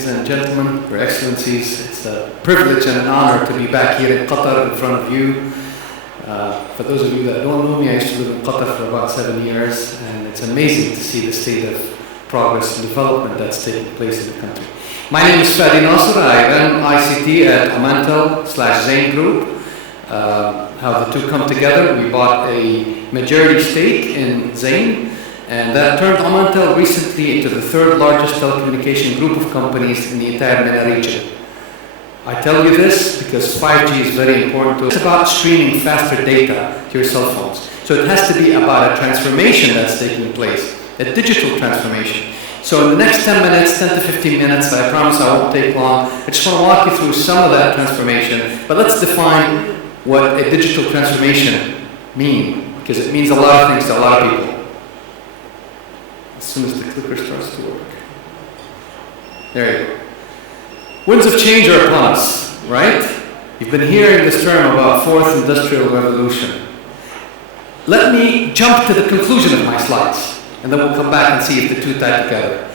ladies and gentlemen, Your Excellencies. It's a privilege and an honor to be back here in Qatar in front of you. For those of you that don't know me, I used to live in Qatar for about 7 years, and it's amazing to see the state of progress and development that's taking place in the country. My name is Fadi Nasser. I run ICT at Omantel-Zain Group. How the two come together, we bought a majority stake in Zain, and that turned Omantel recently into the third largest telecommunication group of companies in the entire MENA region. I tell you this because 5G is very important to us. It's about streaming faster data to your cell phones. So it has to be about a transformation that's taking place, a digital transformation. So in the next 10 minutes, 10 to 15 minutes, I promise I won't take long, I just want to walk you through some of that transformation, but let's define what a digital transformation means, because it means a lot of things to a lot of people. As soon as the clicker starts to work. There you go. Winds of change are upon us, right? You've been hearing this term about fourth industrial revolution. Let me jump to the conclusion of my slides, and then we'll come back and see if the two tie together.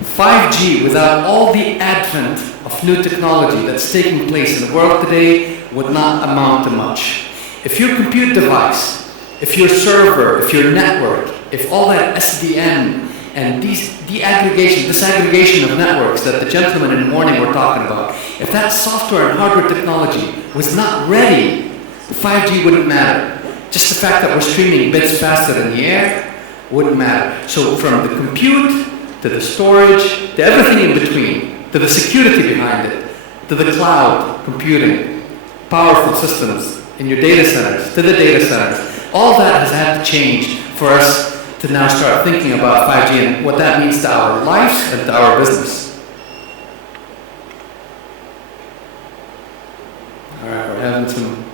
5G, without all the advent of new technology that's taking place in the world today, would not amount to much. If your compute device, if your server, if your network, if all that SDN and disaggregation of networks that the gentlemen in the morning were talking about, if that software and hardware technology was not ready, 5G wouldn't matter. Just the fact that we're streaming bits faster in the air wouldn't matter. So from the compute, to the storage, to everything in between, to the security behind it, to the cloud computing, powerful systems in your data centers, to the data centers, all that has had to change for us to now start thinking about 5G and what that means to our lives and to our business. All right, we're having some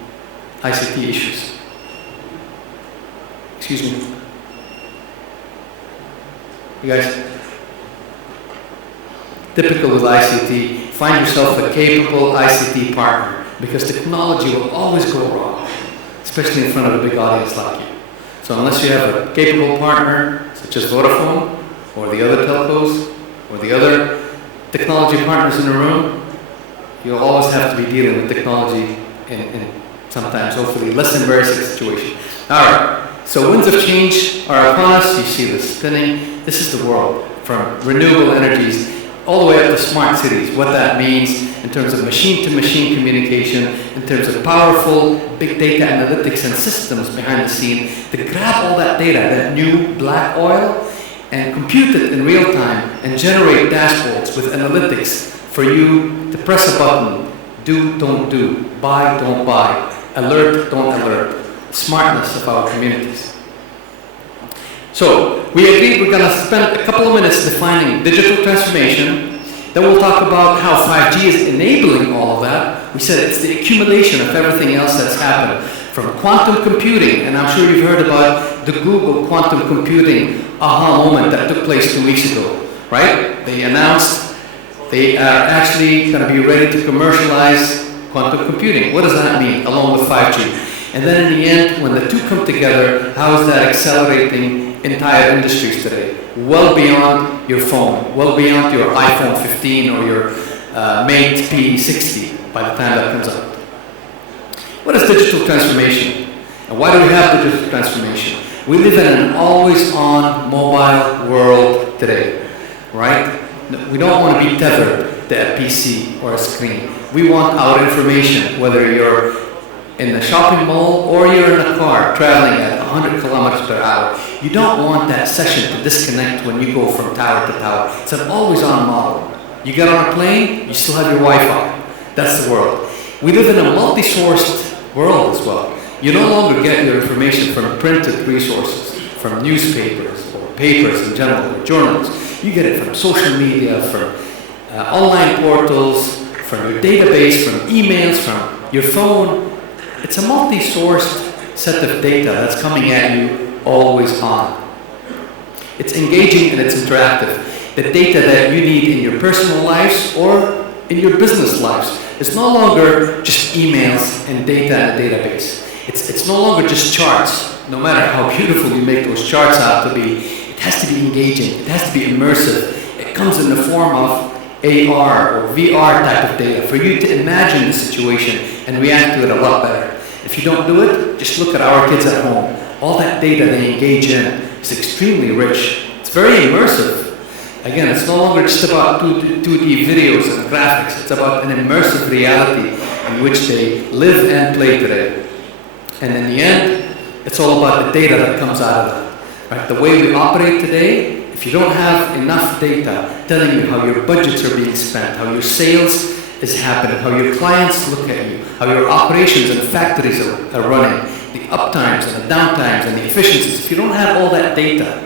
ICT issues. Excuse me. You guys, typical with ICT, find yourself a capable ICT partner, because technology will always go wrong, especially in front of a big audience like you. So unless you have a capable partner, such as Vodafone, or the other telcos, or the other technology partners in the room, you'll always have to be dealing with technology in sometimes, hopefully, less embarrassing situation. All right, so winds of change are upon us. You see this spinning. This is the world, from renewable energies all the way up to smart cities, what that means in terms of machine-to-machine communication, in terms of powerful big data analytics and systems behind the scene to grab all that data, that new black oil, and compute it in real time and generate dashboards with analytics for you to press a button, do, don't do, buy, don't buy, alert, don't alert, smartness of our communities. So we agreed we're going to spend a couple of minutes defining digital transformation. Then we'll talk about how 5G is enabling all of that. We said it's the accumulation of everything else that's happened, from quantum computing, and I'm sure you've heard about the Google quantum computing aha moment that took place 2 weeks ago, right? They announced they are actually going to be ready to commercialize quantum computing. What does that mean, along with 5G? And then in the end, when the two come together, how is that accelerating entire industries today? Well beyond your phone, well beyond your iPhone 15 or your Mate P60 by the time that comes out. What is digital transformation? And why do we have digital transformation? We live in an always-on mobile world today, right? We don't want to be tethered to a PC or a screen. We want our information, whether you're in the shopping mall or you're in a car traveling at 100 kilometers per hour. You don't want that session to disconnect when you go from tower to tower. It's an always-on model. You get on a plane, you still have your Wi-Fi. That's the world. We live in a multi-sourced world as well. You no longer get your information from printed resources, from newspapers or papers in general, or journals. You get it from social media, from online portals, from your database, from emails, from your phone. It's a multi-sourced set of data that's coming at you always on. It's engaging and it's interactive. The data that you need in your personal lives or in your business lives is no longer just emails and data in a database. It's no longer just charts. No matter how beautiful you make those charts out to be, it has to be engaging. It has to be immersive. It comes in the form of AR or VR type of data, for you to imagine the situation and react to it a lot better. If you don't do it, just look at our kids at home. All that data they engage in is extremely rich. It's very immersive. Again, it's no longer just about 2D videos and graphics. It's about an immersive reality in which they live and play today. And in the end, it's all about the data that comes out of that. Right? The way we operate today, if you don't have enough data telling you how your budgets are being spent, how your sales is happening, how your clients look at you, how your operations and factories are running, the uptimes and the downtimes and the efficiencies, if you don't have all that data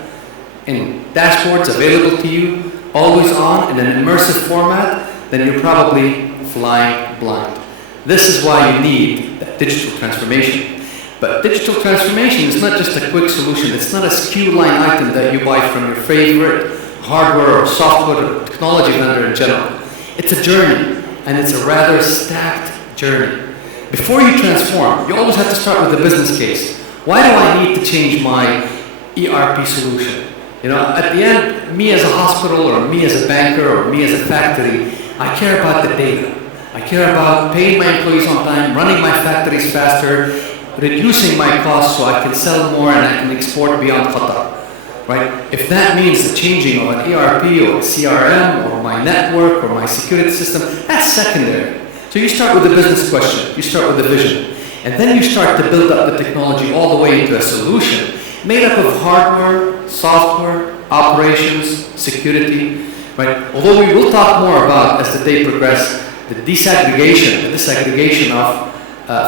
in dashboards available to you, always on, in an immersive format, then you're probably flying blind. This is why you need that digital transformation. But digital transformation is not just a quick solution. It's not a SKU line item that you buy from your favorite hardware or software or technology vendor in general. It's a journey, and it's a rather stacked journey. Before you transform, you always have to start with the business case. Why do I need to change my ERP solution? You know, at the end, me as a hospital or me as a banker or me as a factory, I care about the data. I care about paying my employees on time, running my factories faster, reducing my costs so I can sell more and I can export beyond Qatar. Right? If that means the changing of an ERP or a CRM or my network or my security system, that's secondary. So you start with the business question, you start with the vision, and then you start to build up the technology all the way into a solution made up of hardware, software, operations, security. Right? Although we will talk more about, as the day progresses, the disaggregation of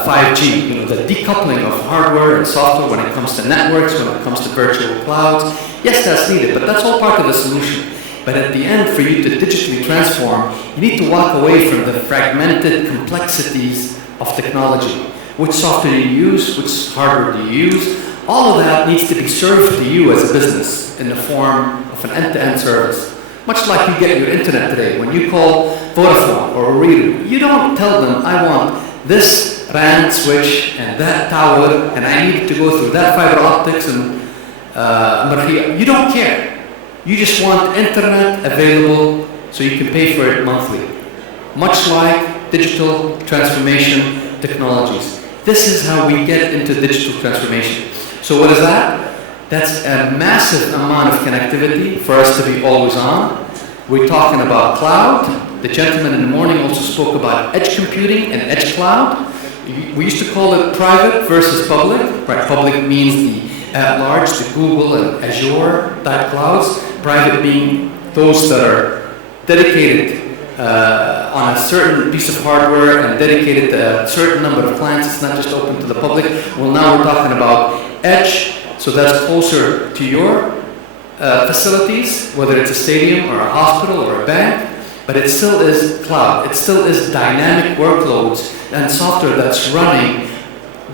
5G, you know, the decoupling of hardware and software when it comes to networks, when it comes to virtual clouds. Yes, that's needed, but that's all part of the solution. But at the end, for you to digitally transform, you need to walk away from the fragmented complexities of technology. Which software do you use? Which hardware do you use? All of that needs to be served to you as a business in the form of an end-to-end service. Much like you get your internet today. When you call Vodafone or Ooredoo, you don't tell them, I want this RAN switch and that tower, and I need to go through that fiber optics and Marhia. You don't care. You just want internet available so you can pay for it monthly. Much like digital transformation technologies. This is how we get into digital transformation. So what is that? That's a massive amount of connectivity for us to be always on. We're talking about cloud. The gentleman in the morning also spoke about edge computing and edge cloud. We used to call it private versus public. Right? Public means the at-large, the Google and Azure type clouds. Private being those that are dedicated on a certain piece of hardware and dedicated to a certain number of clients. It's not just open to the public. Well, now we're talking about edge, so that's closer to your facilities, whether it's a stadium or a hospital or a bank, but it still is cloud. It still is dynamic workloads and software that's running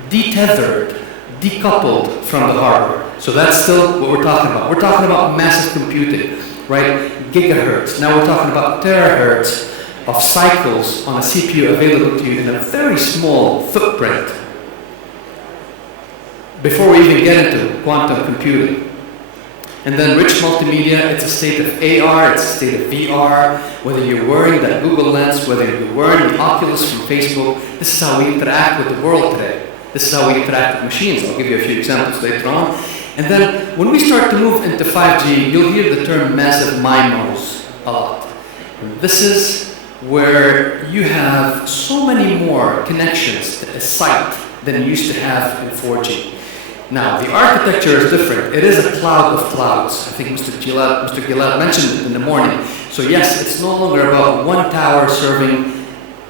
detethered, decoupled from the hardware. So that's still what we're talking about. We're talking about massive computing, right? Gigahertz. Now we're talking about terahertz of cycles on a CPU available to you in a very small footprint. Before we even get into quantum computing. And then rich multimedia, it's a state of AR, it's a state of VR, whether you're wearing that Google Lens, whether you're wearing the Oculus from Facebook, this is how we interact with the world today. This is how we interact with machines. I'll give you a few examples later on. And then when we start to move into 5G, you'll hear the term massive MIMOs a lot. And this is where you have so many more connections to a site than you used to have in 4G. Now, the architecture is different. It is a cloud of clouds. I think Mr. Gilad mentioned it in the morning. So yes, it's no longer about one tower serving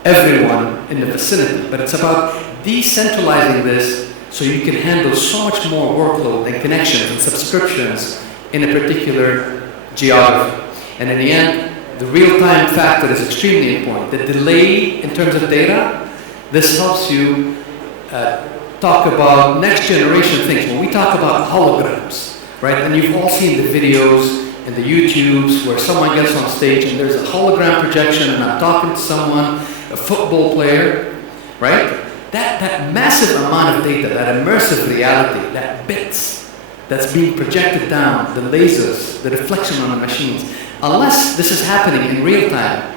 everyone in the vicinity, but it's about decentralizing this so you can handle so much more workload and connections and subscriptions in a particular geography. And in the end, the real-time factor is extremely important. The delay in terms of data, this helps you talk about next generation things. When we talk about holograms, right? And you've all seen the videos and the YouTubes where someone gets on stage and there's a hologram projection and I'm talking to someone, a football player, right? That massive amount of data, that immersive reality, that bits that's being projected down, the lasers, the reflection on the machines, unless this is happening in real time,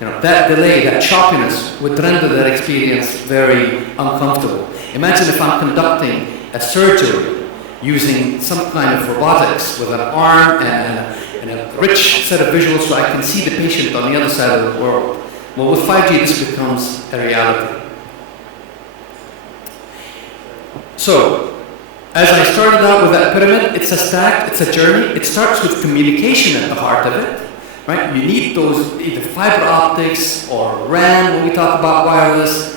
that delay, that choppiness would render that experience very uncomfortable. Imagine if I'm conducting a surgery using some kind of robotics with an arm and a rich set of visuals so I can see the patient on the other side of the world. Well, with 5G, this becomes a reality. So, as I started out with that pyramid, it's a stack, it's a journey. It starts with communication at the heart of it, right? You need those either fiber optics or RAN when we talk about wireless.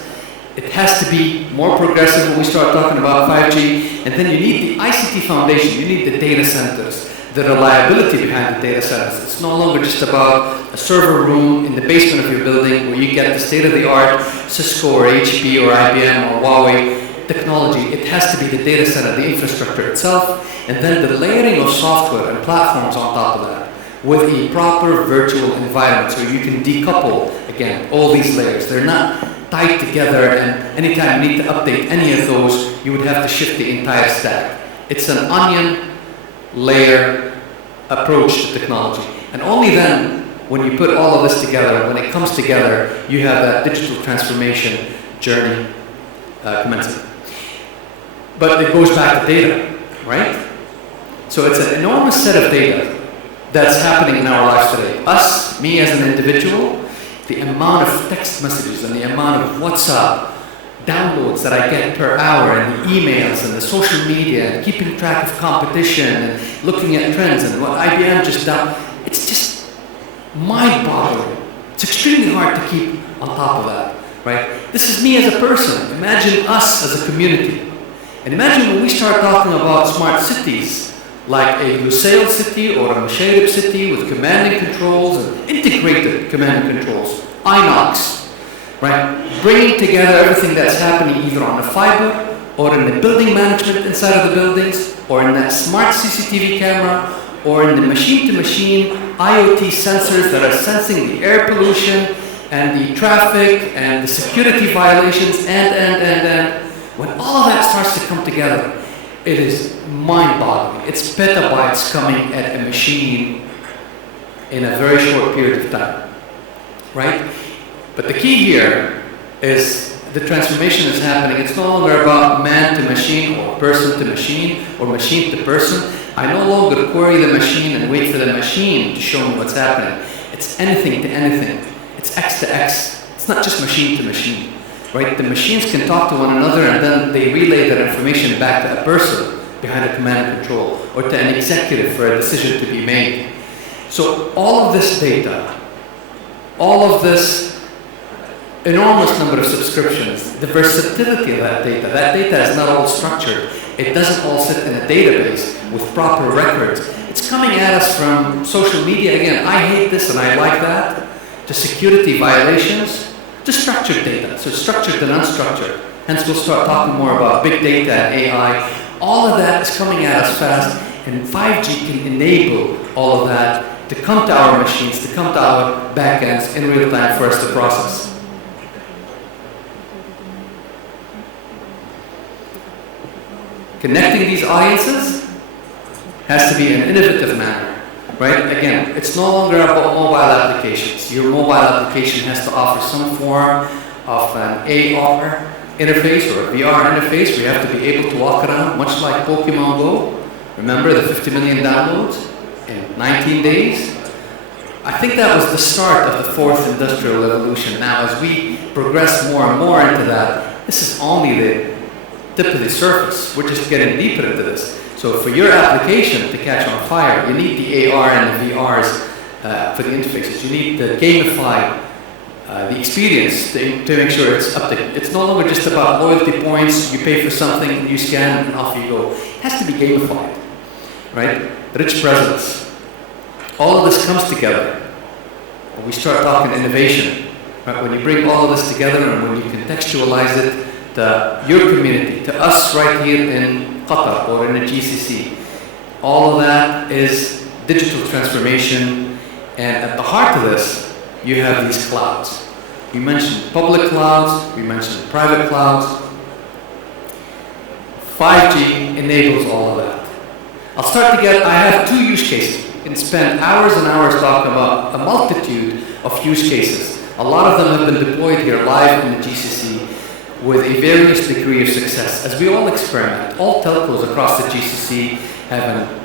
It has to be more progressive when we start talking about 5G. And then you need the ICT foundation, you need the data centers, the reliability behind the data centers. It's no longer just about a server room in the basement of your building where you get the state-of-the-art Cisco or HP or IBM or Huawei technology. It has to be the data center, the infrastructure itself, and then the layering of software and platforms on top of that with a proper virtual environment so you can decouple, again, all these layers. They're not tied together, and anytime you need to update any of those, you would have to shift the entire stack. It's an onion layer approach to technology. And only then, when you put all of this together, when it comes together, you have that digital transformation journey commencing. But it goes back to data, right? So it's an enormous set of data that's happening in our lives today. Us, me as an individual, the amount of text messages and the amount of WhatsApp downloads that I get per hour, and the emails and the social media and keeping track of competition and looking at trends and what IBM just done, it's just mind-boggling. It's extremely hard to keep on top of that, right? This is me as a person. Imagine us as a community. And imagine when we start talking about smart cities, like a Lusail city or a Musharraf city with command and controls and integrated command and controls, INOX, right? Bringing together everything that's happening either on the fiber or in the building management inside of the buildings or in that smart CCTV camera or in the machine-to-machine IoT sensors that are sensing the air pollution and the traffic and the security violations and. When all of that starts to come together, it is mind-boggling. It's petabytes coming at a machine in a very short period of time, right? But the key here is the transformation is happening. It's no longer about man to machine or person to machine or machine to person. I no longer query the machine and wait for the machine to show me what's happening. It's anything to anything. It's X to X. It's not just machine to machine. Right? The machines can talk to one another and then they relay that information back to a person behind a command and control or to an executive for a decision to be made. So all of this data, all of this enormous number of subscriptions, the versatility of that data is not all structured. It doesn't all sit in a database with proper records. It's coming at us from social media. Again, I hate this and I like that, to security violations, to structured data, so structured and unstructured. Hence we'll start talking more about big data and AI. All of that is coming at us fast, and 5G can enable all of that to come to our machines, to come to our backends in real time for us to process. Connecting these audiences has to be an innovative manner. Right? Again, it's no longer about mobile applications. Your mobile application has to offer some form of an AR interface or a VR interface where you have to be able to walk around, much like Pokemon Go. Remember the 50 million downloads in 19 days? I think that was the start of the fourth industrial revolution. Now, as we progress more and more into that, this is only the tip of the surface. We're just getting deeper into this. So for your application to catch on fire, you need the AR and the VRs for the interfaces. You need to gamify the experience to make sure it's up to. It's no longer just about loyalty points. You pay for something, you scan, and off you go. It has to be gamified, right? Rich presence. All of this comes together when we start talking innovation. Right? When you bring all of this together and when you contextualize it to your community, to us right here in Qatar or in the GCC. All of that is digital transformation, and at the heart of this, you have these clouds. We mentioned public clouds, we mentioned private clouds. 5G enables all of that. I'll start to get, I have 2 use cases. We can spend hours and hours talking about a multitude of use cases A lot of them have been deployed here live in the GCC with a various degree of success. As we all experiment, all telcos across the GCC have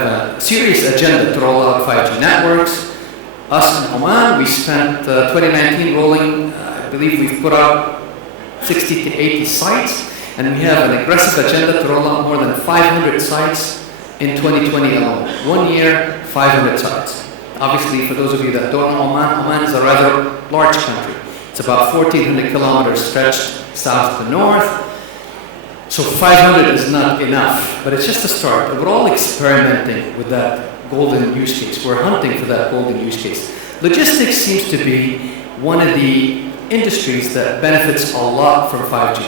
a serious agenda to roll out 5G networks. Us in Oman, we spent 2019 rolling, I believe we've put out 60 to 80 sites, and we have an aggressive agenda to roll out more than 500 sites in 2020 alone. 1 year, 500 sites. Obviously, for those of you that don't know Oman is a rather large country. It's about 1,400 kilometers stretched south to north. So 500 is not enough, but it's just a start. We're all experimenting with that golden use case. We're hunting for that golden use case. Logistics seems to be one of the industries that benefits a lot from 5G,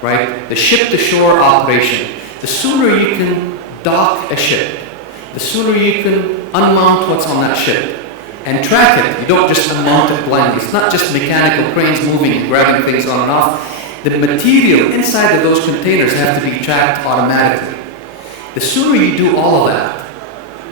right? The ship-to-shore operation. The sooner you can dock a ship, the sooner you can unmount what's on that ship and track it. You don't just unmount it blindly. It's not just mechanical cranes moving and grabbing things on and off. The material inside of those containers have to be tracked automatically. The sooner you do all of that,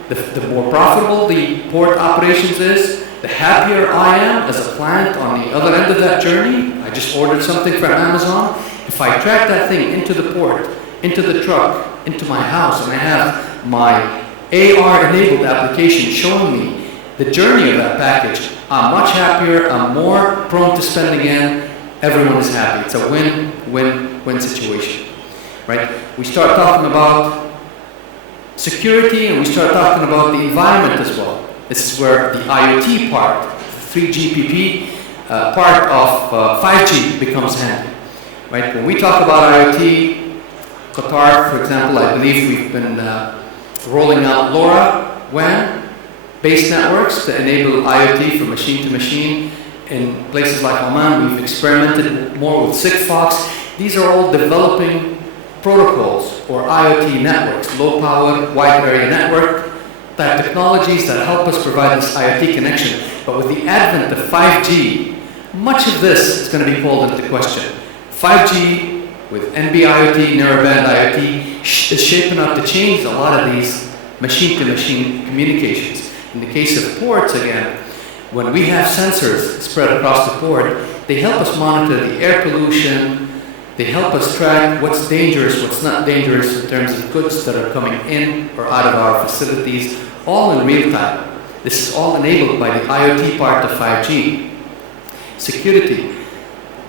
the more profitable the port operations is, the happier I am as a client on the other end of that journey. I just ordered something from Amazon. If I track that thing into the port, into the truck, into my house, and I have my AR-enabled application showing me the journey of that package, I'm much happier, I'm more prone to spend again, everyone is happy. It's a win-win-win situation, right? We start talking about security and we start talking about the environment as well. This is where the IoT part, 3GPP part of 5G becomes handy, right? When we talk about IoT, Qatar, for example, I believe we've been rolling out LoRaWAN-based networks to enable IoT from machine to machine. In places like Oman, we've experimented more with Sigfox. These are all developing protocols or IoT networks, low power, wide area network type technologies that help us provide this IoT connection. But with the advent of 5G, much of this is going to be called into question. 5G with NB-IoT, narrowband IoT is shaping up to change a lot of these machine-to-machine communications. In the case of ports, again, when we have sensors spread across the port, they help us monitor the air pollution, they help us track what's dangerous, what's not dangerous in terms of goods that are coming in or out of our facilities, all in real time. This is all enabled by the IoT part of 5G. Security.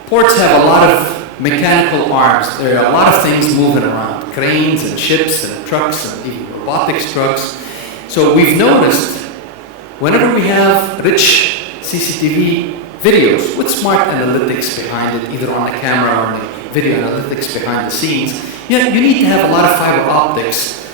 Ports have a lot of mechanical arms. There are a lot of things moving around, cranes and ships and trucks and even robotics trucks. So we've noticed whenever we have rich CCTV videos with smart analytics behind it, either on the camera or on the video analytics behind the scenes, you need to have a lot of fiber optics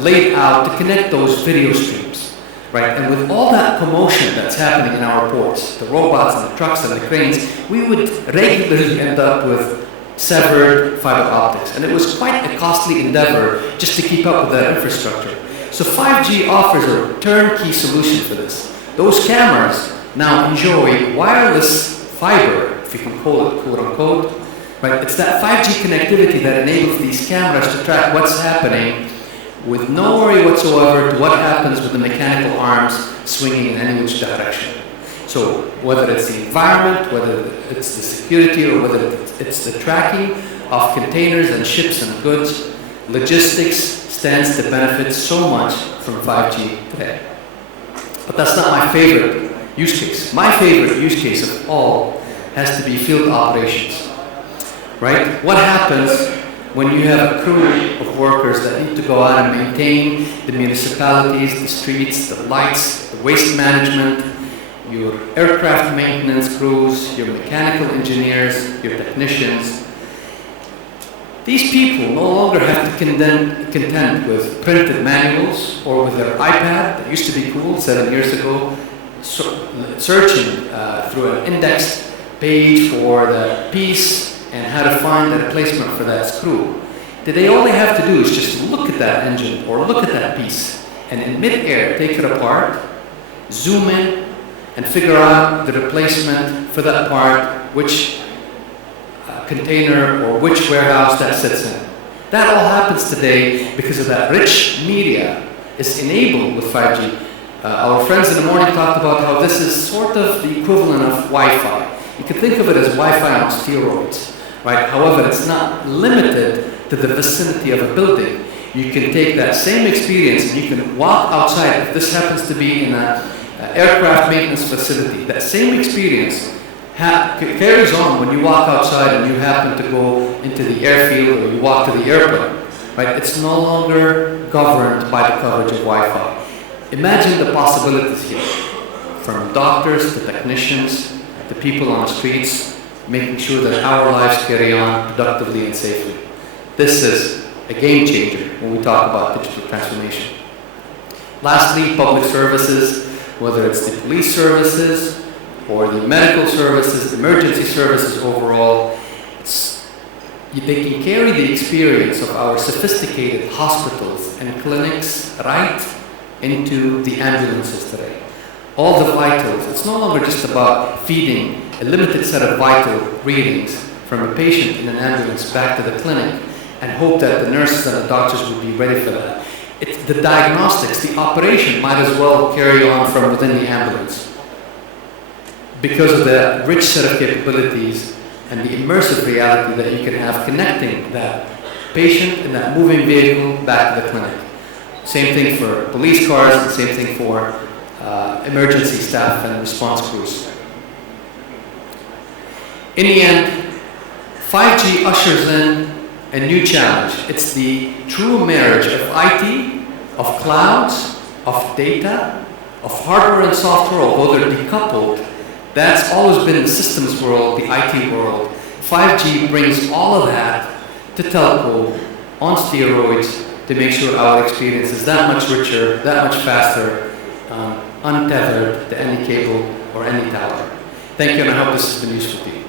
laid out to connect those video streams, right? And with all that commotion that's happening in our ports, the robots and the trucks and the cranes, we would regularly end up with severed fiber optics. And it was quite a costly endeavor just to keep up with that infrastructure. So 5G offers a turnkey solution for this. Those cameras now enjoy wireless fiber, if you can call it quote unquote, right? It's that 5G connectivity that enables these cameras to track what's happening with no worry whatsoever to what happens with the mechanical arms swinging in any which direction. So whether it's the environment, whether it's the security, or whether it's the tracking of containers and ships and goods, logistics stands to benefit so much from 5G today. But that's not my favorite use case. My favorite use case of all has to be field operations, right? What happens when you have a crew of workers that need to go out and maintain the municipalities, the streets, the lights, the waste management, your aircraft maintenance crews, your mechanical engineers, your technicians? These people no longer have to contend with printed manuals or with their iPad that used to be cool 7 years ago, searching through an indexed page for the piece and how to find a replacement for that screw. Today all they have to do is just look at that engine or look at that piece and in mid-air take it apart, zoom in and figure out the replacement for that part, which container or which warehouse that sits in. That all happens today because of that rich media is enabled with 5G Our friends in the morning talked about how this is sort of the equivalent of Wi-Fi. You can think of it as Wi-Fi on steroids, right? However, it's not limited to the vicinity of a building. You can take that same experience and you can walk outside. If this happens to be in an aircraft maintenance facility, that same experience carries on when you walk outside and you happen to go into the airfield or you walk to the airplane, right? It's no longer governed by the coverage of Wi-Fi. Imagine the possibilities here, from doctors to technicians to people on the streets, making sure that our lives carry on productively and safely. This is a game changer when we talk about digital transformation. Lastly, public services, whether it's the police services or the medical services, emergency services overall, they can carry the experience of our sophisticated hospitals and clinics right into the ambulances today. All the vitals, it's no longer just about feeding a limited set of vital readings from a patient in an ambulance back to the clinic and hope that the nurses and the doctors would be ready for that. It's the diagnostics, the operation might as well carry on from within the ambulance because of the rich set of capabilities and the immersive reality that you can have connecting that patient in that moving vehicle back to the clinic. Same thing for police cars, and same thing for emergency staff and response crews. In the end, 5G ushers in a new challenge. It's the true marriage of IT, of clouds, of data, of hardware and software, although they're decoupled. That's always been the systems world, the IT world. 5G brings all of that to telco on steroids to make sure our experience is that much richer, that much faster, untethered to any cable or any tower. Thank you, and I hope this has been useful to you.